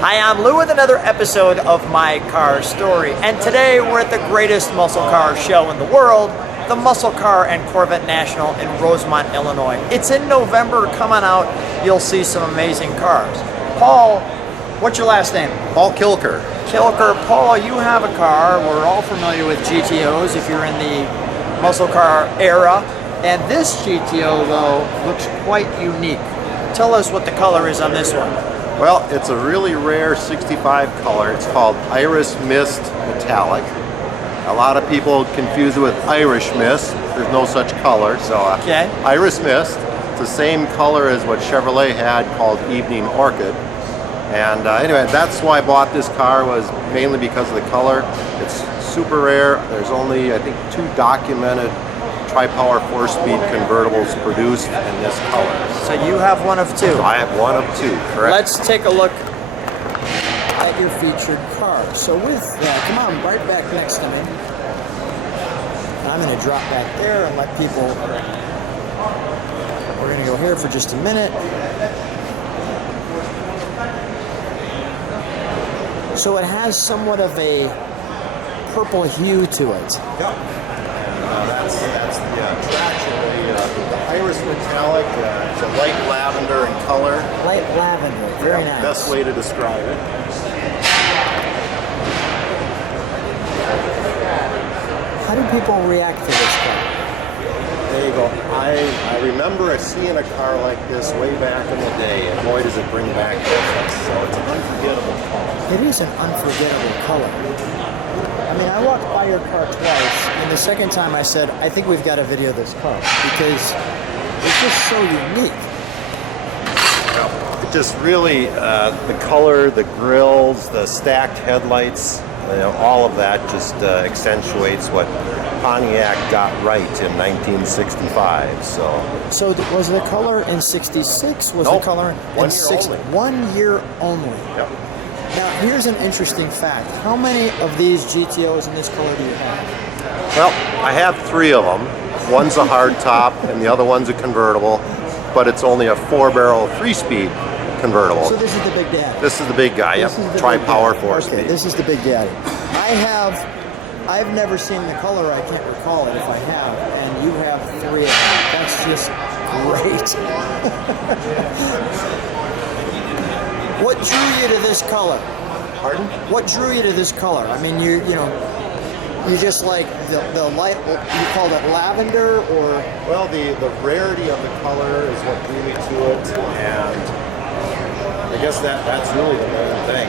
Hi, I'm Lou with another episode of My Car Story, and today we're at the greatest muscle car show in the world, the Muscle Car and Corvette National in Rosemont, Illinois. It's in November. Come on out. You'll see some amazing cars. Paul, what's your last name? Paul Kilker. Kilker. Paul, you have a car. We're all familiar with GTOs if you're in the muscle car era. And this GTO, though, looks quite unique. Tell us what the color is on this one. Well, it's a really rare 65 color. It's called Iris Mist Metallic. A lot of people confuse it with Irish Mist. There's no such color, so okay. Iris Mist. It's the same color as what Chevrolet had called Evening Orchid. And anyway, that's why I bought this car, was mainly because of the color. It's super rare. There's only, I think, 2 documented tri-power 4-speed convertibles produced in this color. So you have one of 2. I have one of 2, correct? Let's take a look at your featured car. So with that, come on, right back next to me. I'm going to drop back there and let people, we're going to go here for just a minute. So it has somewhat of a purple hue to it. Yep. That's the traction, the Iris Metallic. It's a light lavender in color. Light lavender, very nice. Best way to describe it. How do people react to this car? There you go. I remember seeing a car like this way back in the day, and boy does it bring back memories. So it's an unforgettable color. It is an unforgettable color. I mean, I walked by your car twice, and the second time I said, I think we've got to video this car, because it's just so unique. It just really, the color, the grills, the stacked headlights, all of that just accentuates what Pontiac got right in 1965. So was the color in 66? Was nope. the color in 60? 1 year only. Yep. Now, here's an interesting fact. How many of these GTOs in this color do you have? Well, I have 3 of them. One's a hard top, and the other one's a convertible, but it's only a 4-barrel 3-speed convertible. So this is the big daddy. This is the big guy, yep. Tri-power 4-speed. Okay, this is the big daddy. I've never seen the color. I can't recall it if I have, and you have 3 of them. That's just great. What drew you to this color? Pardon? What drew you to this color? I mean, you just like the light. You called it lavender, or? Well, the rarity of the color is what drew me to it, and I guess that's really the main thing.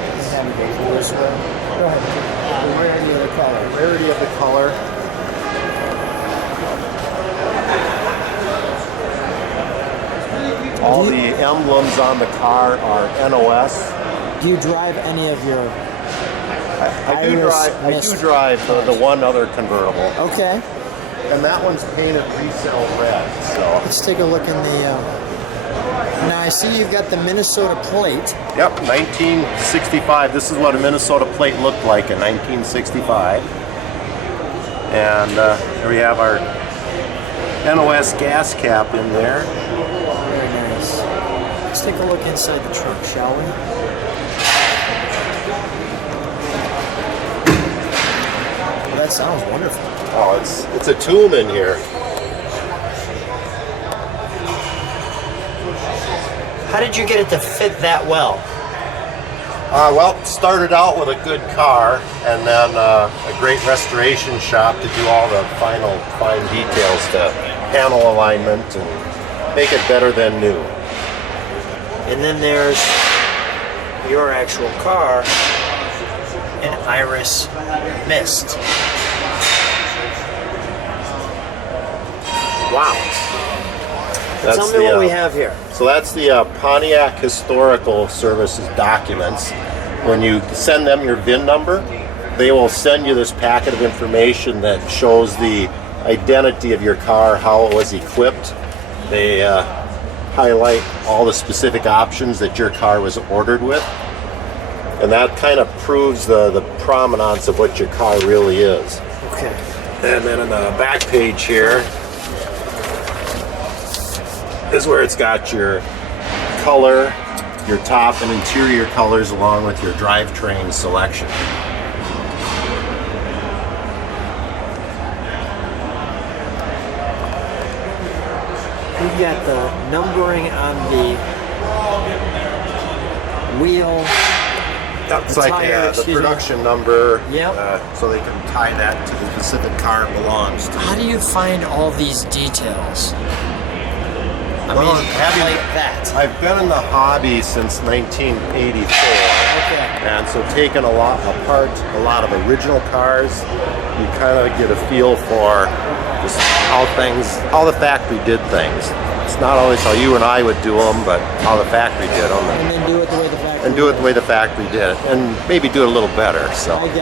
Is Go ahead. The rarity of the color. Rarity of the color. All the emblems on the car are NOS. Do you drive any of your? I do drive the one other convertible. Okay. And that one's painted resale red. So let's take a look in the. Now I see you've got the Minnesota plate. Yep, 1965. This is what a Minnesota plate looked like in 1965. And here we have our NOS gas cap in there. Very nice. Let's take a look inside the trunk, shall we? Well, that sounds wonderful. Oh, it's a tune in here. How did you get it to fit that well? Well, started out with a good car, and then a great restoration shop to do all the final fine details to panel alignment and make it better than new. And then there's your actual car in Iris Mist. Wow. Tell me what we have here. So that's the Pontiac Historical Services documents. When you send them your VIN number, they will send you this packet of information that shows the identity of your car, how it was equipped. They highlight all the specific options that your car was ordered with. And that kind of proves the provenance of what your car really is. Okay. And then in the back page here is where it's got your color, your top and interior colors along with your drivetrain selection. We've got the numbering on the wheel. It's like the production number, Yep. So they can tie that to the specific car it belongs to. How do you find all these details? I Well, mean, like that. I've been in the hobby since 1984, Okay. and so taking apart a lot of original cars, you kind of get a feel for just how the factory did things. It's not always how you and I would do them, but how the factory did them. And then do it the way the factory And do it the way the factory did it, and maybe do it a little better. So, I got you.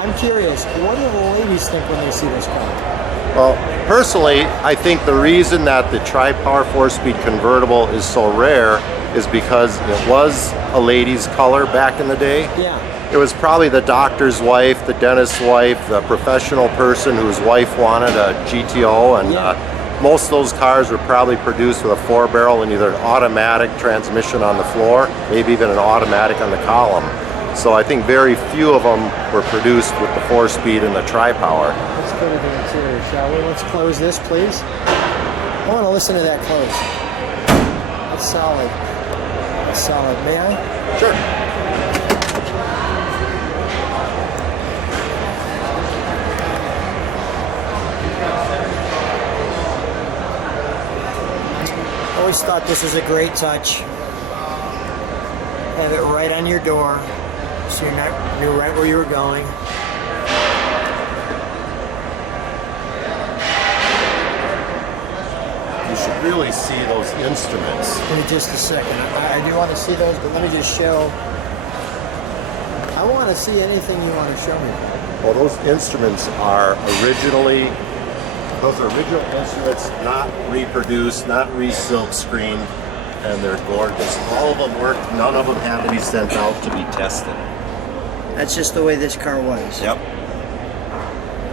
I'm curious, what do the ladies think when they see this car? well, personally, I think the reason that the tri-power 4-speed convertible is so rare is because it was a lady's color back in the day. Yeah. It was probably the doctor's wife, the dentist's wife, the professional person whose wife wanted a GTO, and most of those cars were probably produced with a 4-barrel and either an automatic transmission on the floor, maybe even an automatic on the column. So I think very few of them were produced with the 4-speed and the tri-power. Let's go to the interior, shall we? Let's close this, please. I want to listen to that close. That's solid. That's solid. May I? Sure. Always thought this was a great touch. Have it right on your door, so you're right where you were going. You should really see those instruments. Give me just a second. I do want to see those, but let me just show. I want to see anything you want to show me. Well, those instruments are original instruments, not reproduced, not re-silk screened, and they're gorgeous. All of them worked. None of them had to be sent out to be tested. That's just the way this car was. Yep.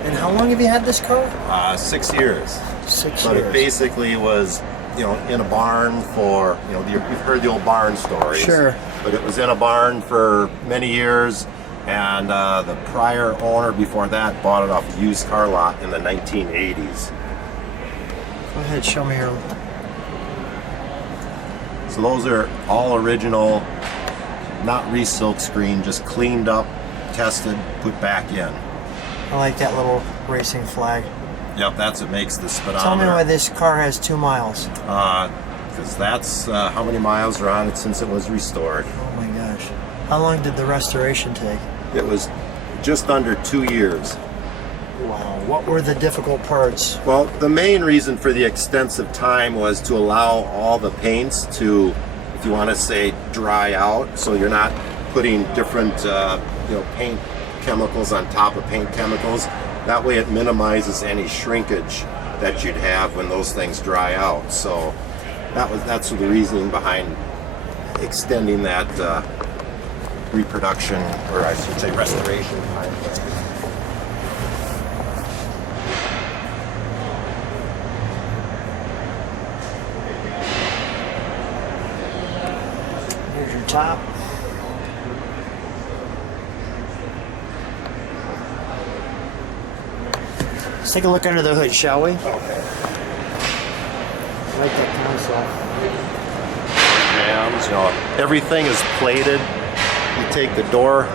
And how long have you had this car? 6 years. 6 But years. it basically was, in a barn for, you've heard the old barn stories. Sure. But it was in a barn for many years, and the prior owner before that bought it off a used car lot in the 1980s. Go ahead, show me your. So those are all original, not re-silk screen, just cleaned up, tested, put back in. I like that little racing flag. Yep, that's what makes the speedometer. Tell me why this car has 2 miles. Because that's how many miles are on it since it was restored. Oh my gosh. How long did the restoration take? It was just under 2 years. Wow. What were the difficult parts? Well, the main reason for the extensive time was to allow all the paints to, if you want to say, dry out, so you're not putting different paint chemicals on top of paint chemicals. That way it minimizes any shrinkage that you'd have when those things dry out. So that's the reasoning behind extending that reproduction, or I should say restoration time. Here's your top. Let's take a look under the hood, shall we? Okay. I like that console. Jams, everything is plated. You take the door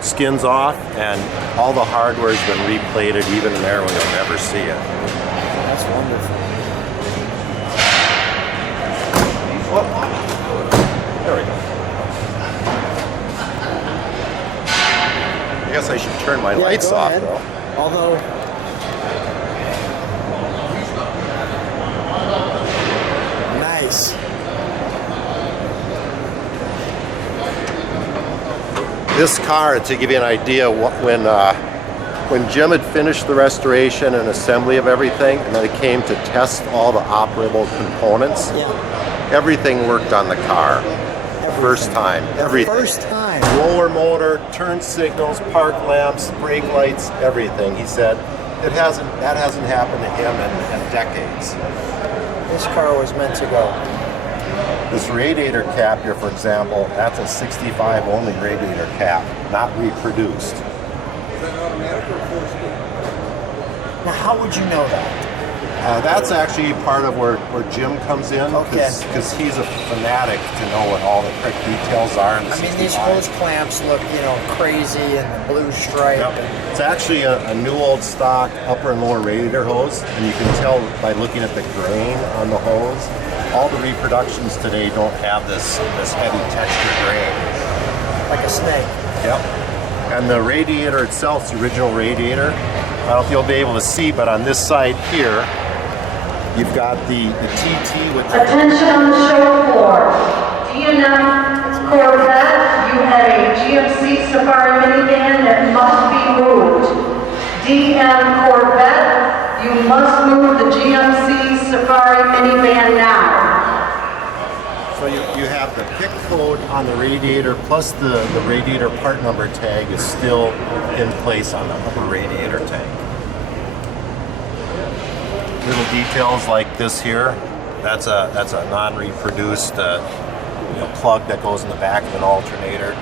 skins off, and all the hardware's been replated, even in there when you'll never see it. That's wonderful. There we go. I guess I should turn my lights go off, ahead. though. Although, nice. This car, to give you an idea, when Jim had finished the restoration and assembly of everything, and then it came to test all the operable components, everything worked on the car. First time, everything. First time. Roller motor, turn signals, park lamps, brake lights, everything. He said that hasn't happened to him in decades. This car was meant to go. This radiator cap here, for example, that's a 65 only radiator cap, not reproduced. Now, how would you know that? That's actually part of where Jim comes in, because he's a fanatic to know what all the correct details are. I mean, these hose clamps look, crazy, and the blue stripe. Yep. It's actually a new old stock upper and lower radiator hose, and you can tell by looking at the grain on the hose. All the reproductions today don't have this heavy texture grain. Like a snake. Yep. And the radiator itself, the original radiator, I don't know if you'll be able to see, but on this side here, you've got the TT with... Attention on the show floor. D&M Corvette, you have a GMC Safari minivan that must be moved. DM Corvette, you must move the GMC Safari minivan now. So you have the PIC code on the radiator, plus the radiator part number tag is still in place on the upper radiator tank. Little details like this here, that's a non-reproduced plug that goes in the back of an alternator.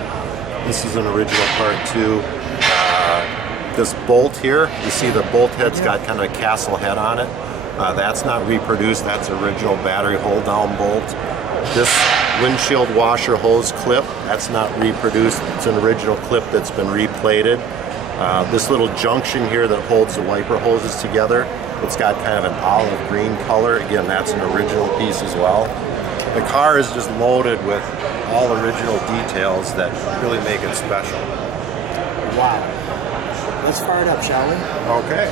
This is an original part too. This bolt here, you see the bolt head's got kind of a castle head on it. That's not reproduced, that's original battery hold down bolt. This windshield washer hose clip, that's not reproduced, it's an original clip that's been replated. This little junction here that holds the wiper hoses together, it's got kind of an olive green color. Again, that's an original piece as well. The car is just loaded with all original details that really make it special. Wow. Let's fire it up, shall we? Okay.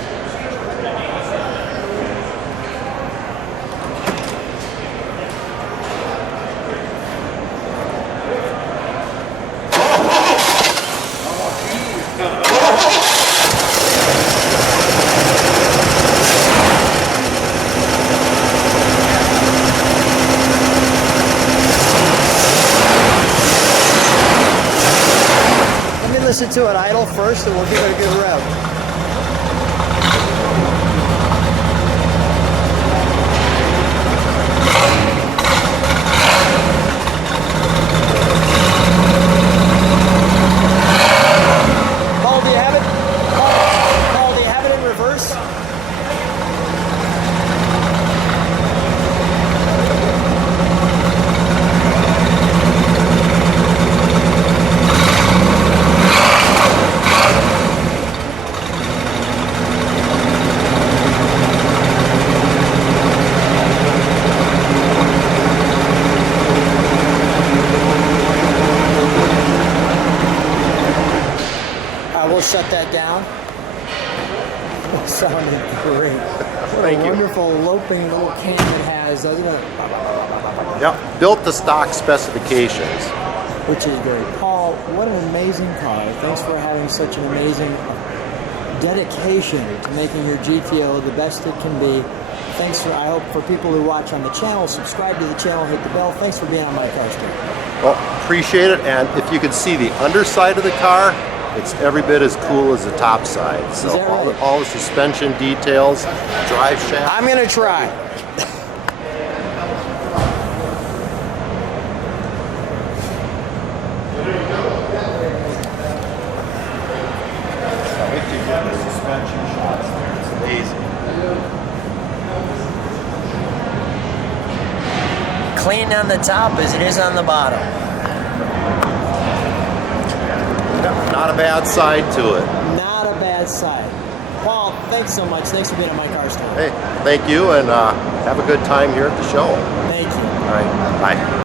Listen to it idle first, and we'll give it a good rev. Paul, do you have it? Paul, do you have it in reverse? We'll shut that down. It sounded great. What a wonderful loping little can it has, doesn't it? Yep, built to stock specifications. Which is great. Paul, what an amazing car. Thanks for having such an amazing dedication to making your GTO the best it can be. Thanks for, I hope for people who watch on the channel, subscribe to the channel, hit the bell. Thanks for being on my car story. Well, appreciate it. And if you can see the underside of the car, it's every bit as cool as the top side. So all the suspension details, drive shaft. I'm gonna try. If you get the suspension shots there, it's amazing. Clean on the top as it is on the bottom. Not a bad side to it. Not a bad side. Paul, thanks so much. Thanks for being on my car story. Hey, thank you, and have a good time here at the show. Thank you. All right, bye.